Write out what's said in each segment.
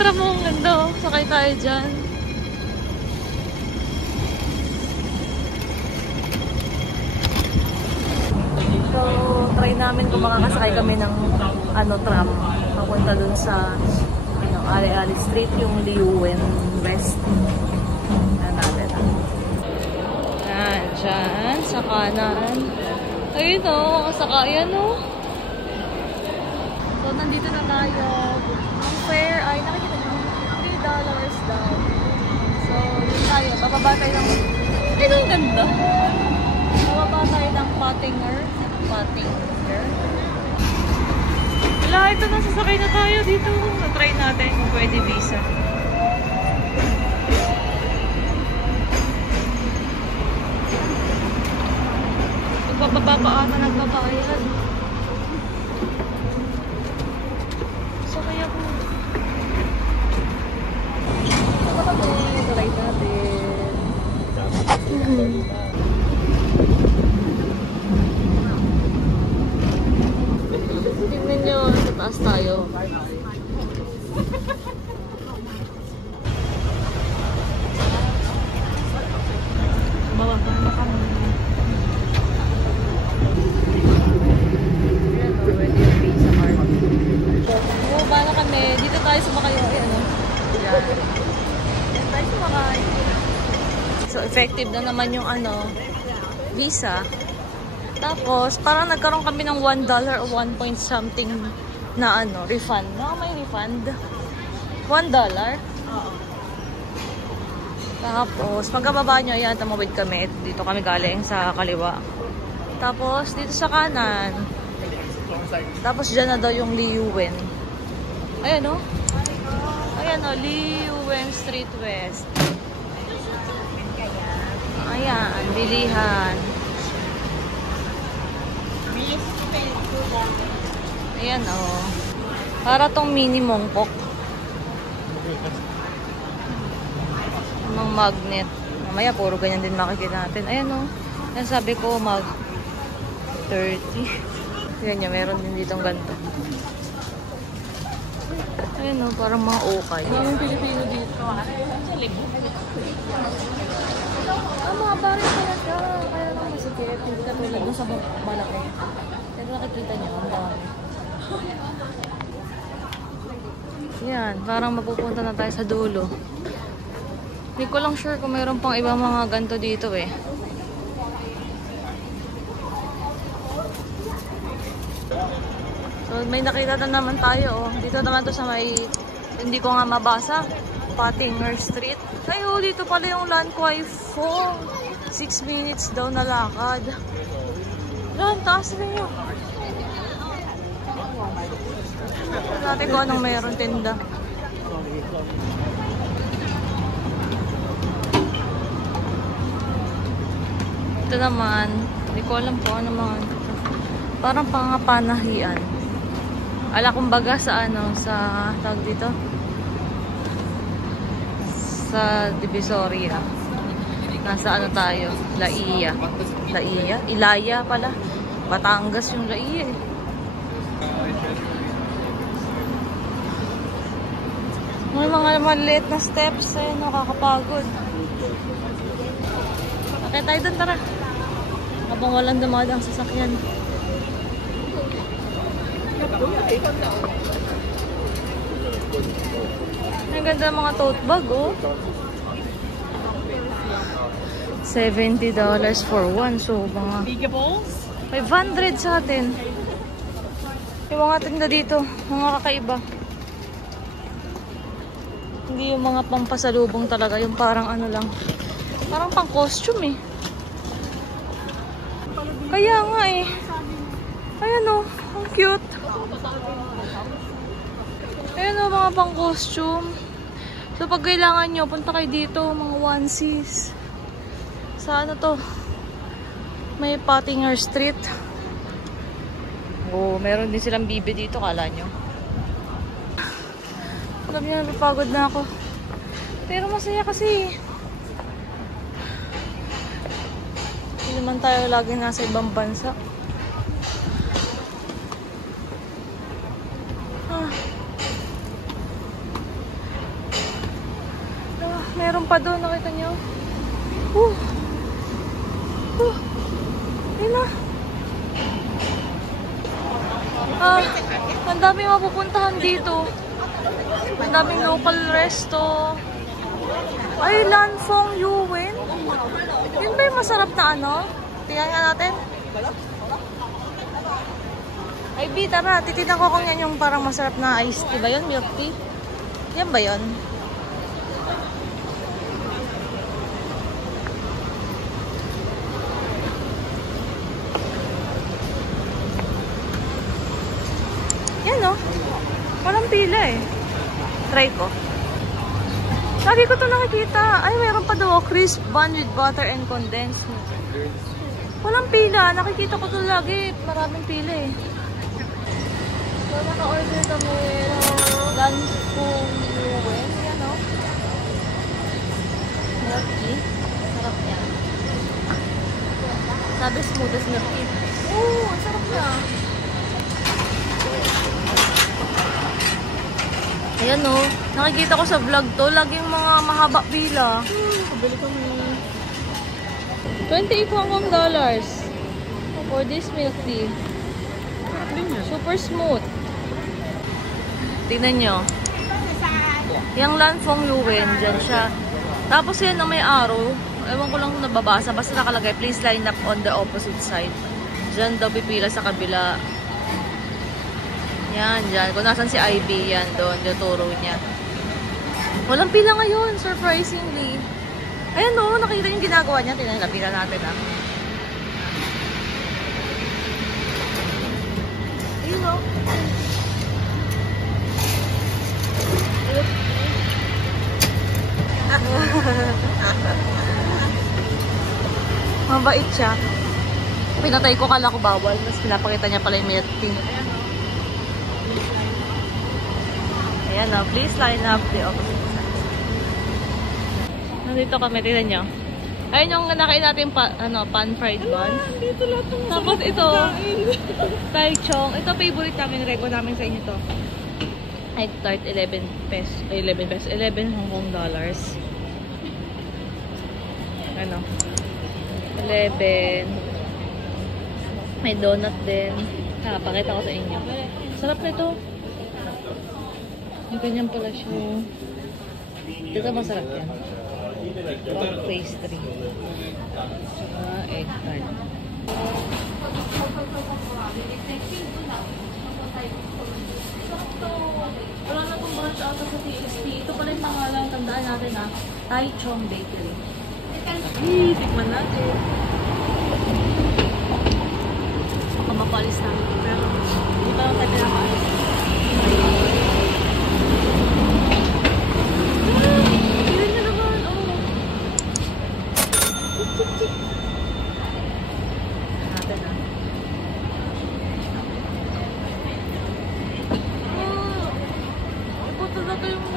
tram mo, ang ganda. Sakay tayo dyan. So, try namin kung makakasakay kami ng tram. Papunta dun sa Ali-Ali Street, yung Liuwen West. Yan natin. Yan, dyan, sa kanan. Ayun o, kasakayan o. So, nandito na tayo. Ang fare ay, nakikita nyo, $3 daw. So, yun tayo. Bababa tayo ng... Ay, ang ganda. Bababa tayo ng Pottinger. Wala, ito na, sasakay na tayo dito. Na-try natin kung pwede visa. Pagbababa pa ata nagbabayad. Sakay ako. Try natin. Tignan nyo, sa taas tayo. Mababa na kami. Bumaba na kami. Dito tayo sumakay. Yan. Yan tayo sumakay. So, effective na naman yung visa. Tapos, parang nagkaroon kami ng $1 o 1 point something na refund. No, may refund. $1? Oo. Tapos, pagkababa nyo, ayan, tumawid kami. Dito kami galing sa kaliwa. Tapos, dito sa kanan. Tapos, dyan na daw yung Liuwen. Ayan, o. Ayan, o. Liuwen Street West. Ayan, bilihan. Ayan, o. Para tong mini mongkok. Mga magnet. Mamaya, puro ganyan din makikita natin. Ayan, o. Yan sabi ko, mag 30. Ayan nyo, meron din ditong ganito. Ayan, o. Parang mga ukay. Mga Pilipino dito. Mga baris talaga. Kaya lang masikip. Hindi ka tulad dun sa malaki. Pero nakikita nyo, ang dami. Yan, parang mapupunta na tayo sa dulo. Hindi ko lang sure kung mayroon pang ibang mga ganito dito eh. So, may nakita na naman tayo. Oh. Dito naman to sa may, hindi ko nga mabasa, Pottinger Street. Ay, oh, dito pala yung Lan Kwai Fong. 6 minutes daw na lakad. Yan, taas rin yun. Natin kung anong mayroon tinda. Ito naman, hindi ko alam po ano mga parang pangapanahian. Ala kumbaga sa sa tawag dito sa Divisoria. Nasa tayo? Laia. Ilaya pala. Batangas yung Laia eh. May mga maliit na steps eh, nakakapagod. Okay tayo dun, tara. Habang walang dumadang sasakyan. Ang ganda ng mga tote bag, oh. $70 for one. So, mga 500 sa atin. Yung mga tinda dito, mga kakaiba. Hindi yung mga pampasalubong talaga. Yung parang lang. Parang pang costume eh. Kaya nga eh. Ayan o. Ang cute. Ayan o, mga pang costume. So pag kailangan nyo, punta kayo dito. Mga onesies. Sa to? May Pottinger Street. Oh, meron din silang bibi dito. Kala nyo. Alam niyo, napapagod na ako. Pero masaya kasi. Hindi naman tayo lagi nasa ibang bansa. pa doon, nakita nyo? Ayun na. Ang daming mapupuntahan dito. Ang daming local resto. Ay, Lanfong Yuen. Yun ba yung masarap na ano? Tingnan nga natin. Ay, B, tara. Titinan ko kung yan yung parang masarap na iced tea ba yun? Milk tea? Yan ba yun? Yan o. Walang pila eh. Try ko. Lagi ko ito nakikita. Ay, mayroon pa daw. Crisp bun with butter and condensed milk. Walang pila. Nakikita ko ito lagi. Maraming pila eh. So, naka-order kami ng Lanfong Yuen. Yan o. Milk tea. Sarap yan. Sabi smooth as milk tea. Oo, sarap niya. Ayan o. Nakikita ko sa vlog to. Laging mga mahaba pila. Kabili kami. $28 for this milk tea. Super smooth. Tingnan nyo. Yung Lanfong Yuen, dyan siya. Tapos yan na may arrow. Ewan ko lang kung nababasa. Basta nakalagay, please line up on the opposite side. Dyan daw pipila sa kabila. Yan, dyan. Kung nasan si Ivy, yan doon. Yung turo niya. Walang pila ngayon, surprisingly. Ayan o, nakita yung ginagawa niya. Tinalapitan natin ah. Ayun o. Mabait siya. Pinatay ko, kala ko bawal. Tapos pinapakita niya pala yung milk tea. Ayan o, please line up the opposite side. Nandito kami, tignan nyo. Ayun yung nakain natin pan-fried buns. Tapos ito, Thai chong. Ito favorite namin, rego namin sa inyo to. Egg tart, 11 Hong Kong dollars. Ano? 11. May donut din. Pakita ko sa inyo. Sarap na ito. Yung ganyan pala siya. Ito masarap yan. Pork pastry. Saka egg tart. Wala na itong branch out sa TST. Ito pala yung pangalan. Tandaan natin ha. Thai Chong Bakery. Tikman natin. Baka mapalis namin. Pero hindi pa lang tayo pinapaalis.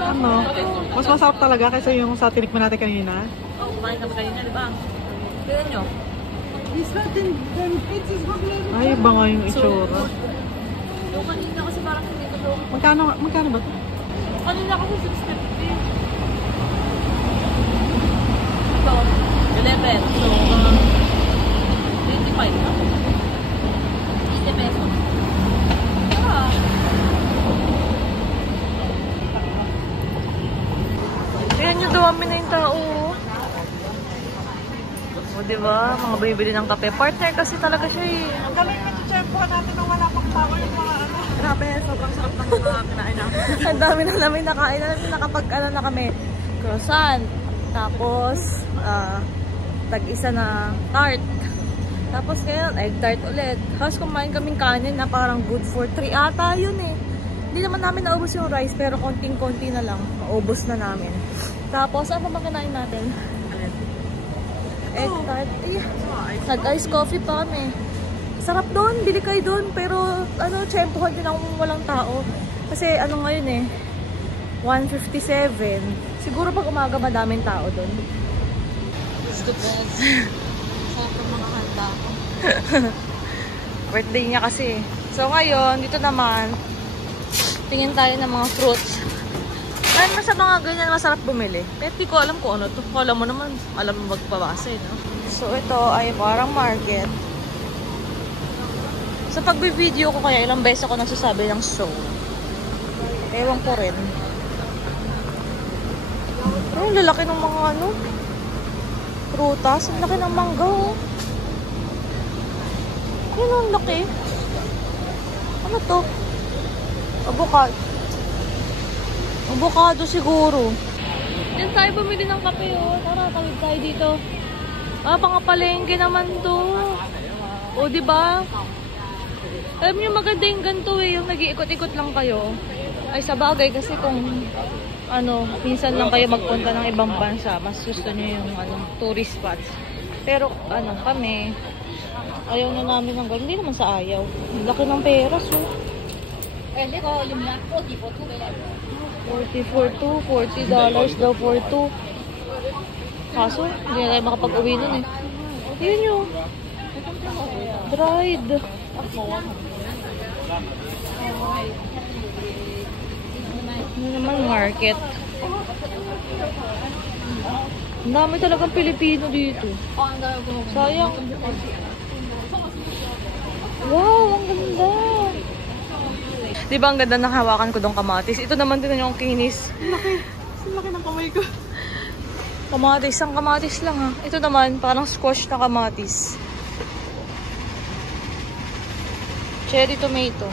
Ano? Mas masarap talaga kaysa yung sa tinikman natin kanina. Oo, kumain kami kanina, di ba? Tignan nyo. Ay, iba nga yung itsura. Yung kanina kasi parang hindi ko doon. Magkano ba? Kanina kasi 650. So, 11. So, 25 na. 80 pesos. Ayan nyo, dami na yung tao. O, diba? Mga bibili ng kape. Partner kasi talaga siya eh. Ang galing na tutempohan natin nung wala pang power yung mga ano. Grabe, sobrang sarap ng mga kinain namin. Ang dami na namin nakain. Nakapag-ano na kami. Croissant. Tapos, tag-isa na tart. Tapos ngayon, egg tart ulit. Tapos kumain kaming kanin na parang good for 3 ata yun eh. Hindi naman namin naubos yung rice, pero konting-konti na lang. Maubos na namin. Tapos, ano pa kinain natin? Egg tart. Nag-ice coffee pa kami. Sarap doon, bili kayo doon. Pero, tsempohan din akong walang tao. Kasi, ngayon eh, 1:57. Siguro pag umaga, madaming tao doon. Stupid. Sobrang mga handa ko. Birthday niya kasi. So, ngayon, dito naman, tingin tayo ng mga fruits. Yan, sa mga ganyan masarap bumili. Pero di ko alam kung ano to. Alam mo naman, alam mo magpabase, no? So, ito ay parang market. Sa pagbibideo ko kaya, ilang beses ako nagsasabi ng so. Ewan ko rin. Pero ang lalaki ng mga ano, prutas. Ang laki ng mangga, oh. Yan, ang laki. Ano to? Avocado. Avocado siguro. Diyan tayo bumili ng kape, oh. Tara, tawid tayo dito. Ah, pangapalengke naman to. O, diba? Alam niyo, maganda yung ganito eh. Yung nag-iikot-ikot lang kayo. Ay, sa bagay kasi kung ano, minsan lang kayo magpunta ng ibang bansa, mas gusto niyo yung ano, tourist spots. Pero ano, kami, ayaw na namin ng ganun. Hindi naman sa ayaw. Laki ng pera, so. 那个有没有40 for 2 来 $40 for 2, $40 daw for 2. Kaso, hindi na tayo makapag-uwi nun eh. Yun yun. Dried. Ano naman market. Ang dami talagang Pilipino dito. Sayang. Wow, ang ganda. Diba ang ganda nakahawakan ko dong kamatis? Ito naman din yung kinis. Laki ng kamay ko. Kamatis, ang kamatis lang ha. Ito naman, parang squash na kamatis. Cherry tomato.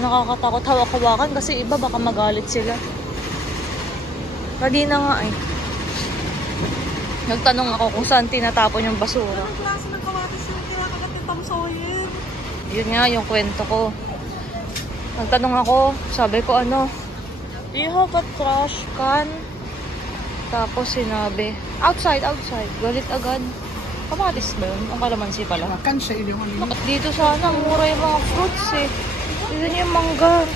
Nakakatakot hawak-hawakan kasi iba baka magalit sila. Kanina nga eh. Nagtanong ako kung saan tinatapon yung basura. Anong klase ng kamatis yung kinakagat ng tamsoyin? Yun nga yung kwento ko. Nagtanong ako, sabi ko ano, do you have a trash can? Tapos sinabi, outside. Galit agad. Kamatis ba yun? Ang kalamansi pala. Kan siya yung ano. Bakit dito sana mura yung mga fruits eh. Dito niyo yung mangga.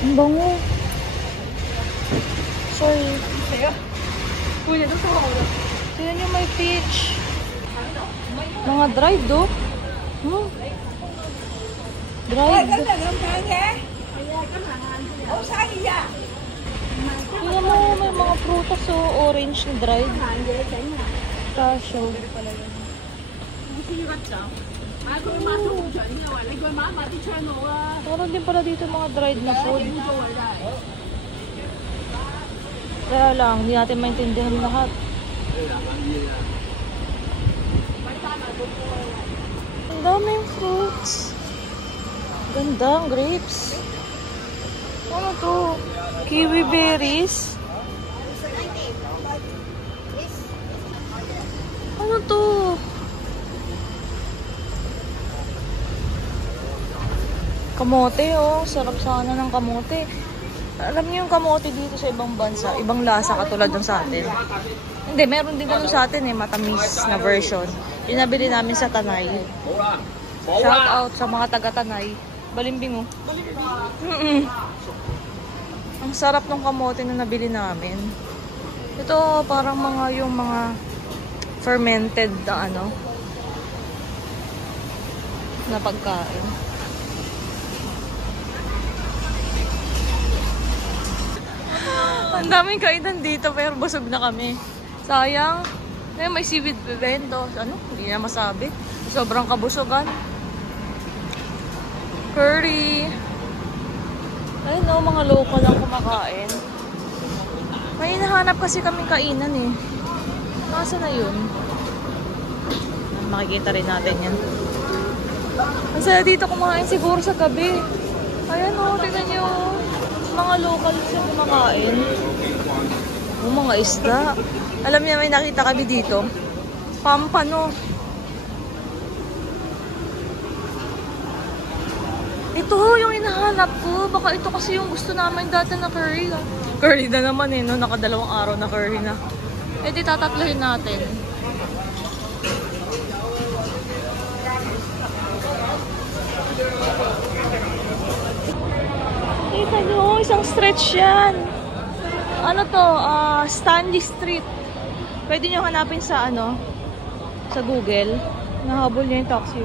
Ang bango. Sorry. Kuya, doon sa ako. Dito niyo may peach. Mga dried do. Dried. Tingnan mo, may mga prutas so orange na dried. Cashew. Meron din pala dito mga dried na food. Kaya lang, hindi natin maintindihan lahat. Ang daming fruits. Ganda, ang grapes. Ano to? Kiwi berries. Ano to? Kamote, oh. Sarap sana ng kamote. Alam niyo yung kamote dito sa ibang bansa, ibang lasa katulad ng sa atin. Hindi, meron din ganun sa atin eh, matamis na version. Yung nabili namin sa Tanay. Shout out sa mga taga-Tanay. Balimbing, oh. Ang sarap ng kamote na nabili namin. Ito parang yung mga fermented na ano na pagkain. Ang daming kainan dito pero busog na kami. Sayang. Ngayon may seaweed bento. Ano? Hindi na masabi. Sobrang kabusogan. Curry. Ayun o, mga local lang kumakain. May hinahanap kasi kaming kainan eh. Nasaan na yun? Makikita rin natin yan. Ang saya dito kumain siguro sa gabi. Ayan o, tignan nyo. Mga locals yung kumakain. O, mga isda. Alam niya, may nakita kami dito. Pampano. Ito yung hinahanap ko. Baka ito kasi yung gusto namin dati na curry. Curry na naman eh, no? Nakadalawang araw na curry na. Eh, di tatatlohin natin. Kita nyo, isang stretch yan. Ano to? Stanley Street. Pwede nyo hanapin sa ano? Sa Google. Nahabol nyo yung taxi.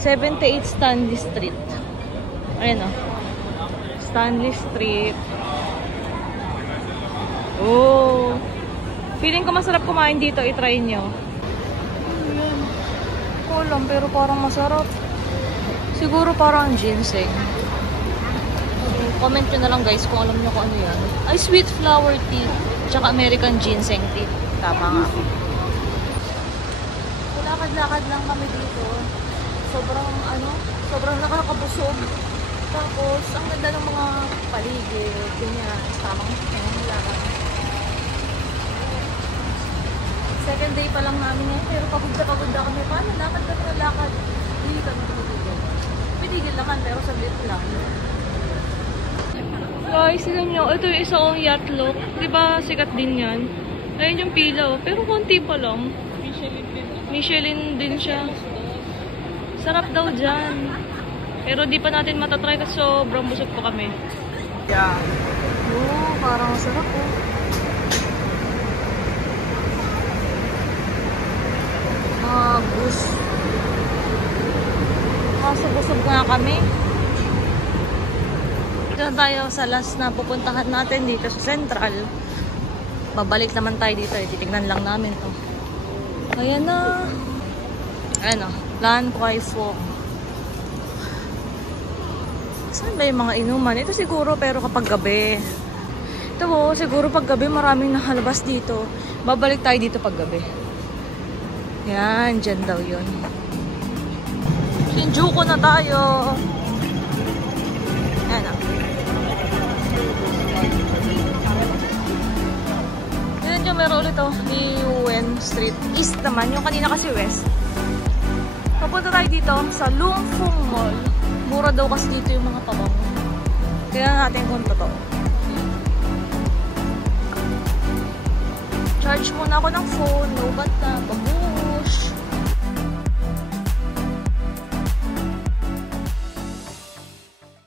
78 Stanley Street. Ayan o. Stanley Street. Oh. Feeling ko masarap kumain dito. I-try nyo. Ayan. Kulang pero parang masarap. Siguro parang ginseng. Comment nyo na lang guys kung alam nyo kung ano yan. Ay, sweet flower tea. Tsaka American ginseng tea. Tama nga. Lakad-lakad lang kami dito. Sobrang nakakabusog. Tapos, ang ganda ng mga paligid. Ganyan. Tamang lakad. Second day pa lang namin ngayon. Pero pagod na kami. Paano? Lakad kami ng lakad. Hindi kami tumigil. Pitigil naman pero saglit lang. Guys, tignan nyo. Ito yung isa kong yacht look. Diba sikat din yan? Ayun yung pila. Pero konti pa lang. Michelin din siya. Sarap daw dyan. Pero di pa natin matatry kasi sobrang busog pa kami. Yeah. Oo, parang masarap oh. Bus. Kaso busog nga kami. Dito na tayo sa last na pupuntahan natin dito sa Central. Babalik naman tayo dito. Titignan lang namin to. Ayan na. Ano, Lan Kwai Fo. Saan ba yung mga inuman? Ito siguro pero kapag gabi. Ito oh, siguro pag gabi maraming nakalabas dito. Babalik tayo dito pag gabi. Yan, dyan daw yun. Shinjuku na tayo. Yan ah. Yan yung meron ulit oh. Liwen Street. East naman. Yung kanina kasi west. Papunta tayo dito sa Lungfung Mall. Mura daw kasi dito yung mga pabango. Tingnan natin kung totoo. Charge muna ako ng phone. No, ba't na?